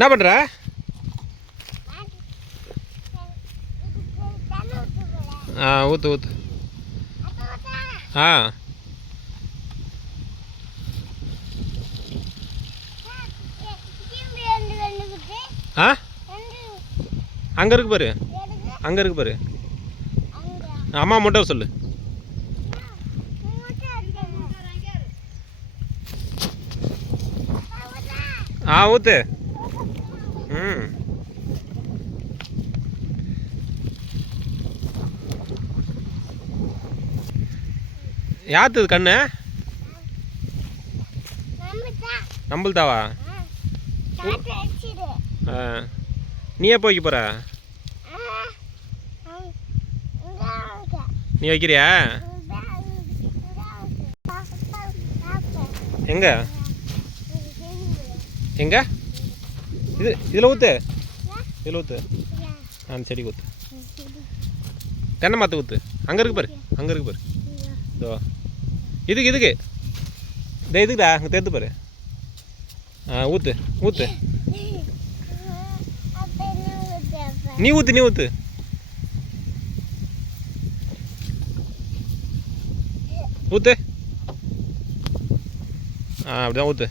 என்ன பண்ணுற? ஊற்று ஊற்று. அங்கே இருக்கு பாரு, அங்கே இருக்கு பாரு. அம்மா மட்டும் சொல்லு. ஊற்று. யாத்துது கண்ணு? நம்மள்தாவா? நீயே போய்க்க போற? நீ வைக்கிறியா? எங்க எங்க? இதில் ஊற்று, இதில் ஊற்று. அந்த செடி ஊற்று. தென்னை மரத்தை ஊற்று. அங்கே இருக்கு பாரு, அங்கே இருக்கு பாரு. இதோ இதுக்கு இதுக்குடா, அங்கே தெரிந்து பாரு. ஊற்று ஊற்று. நீ ஊற்று, நீ ஊற்று. ஊற்று. அப்படிதான் ஊற்று.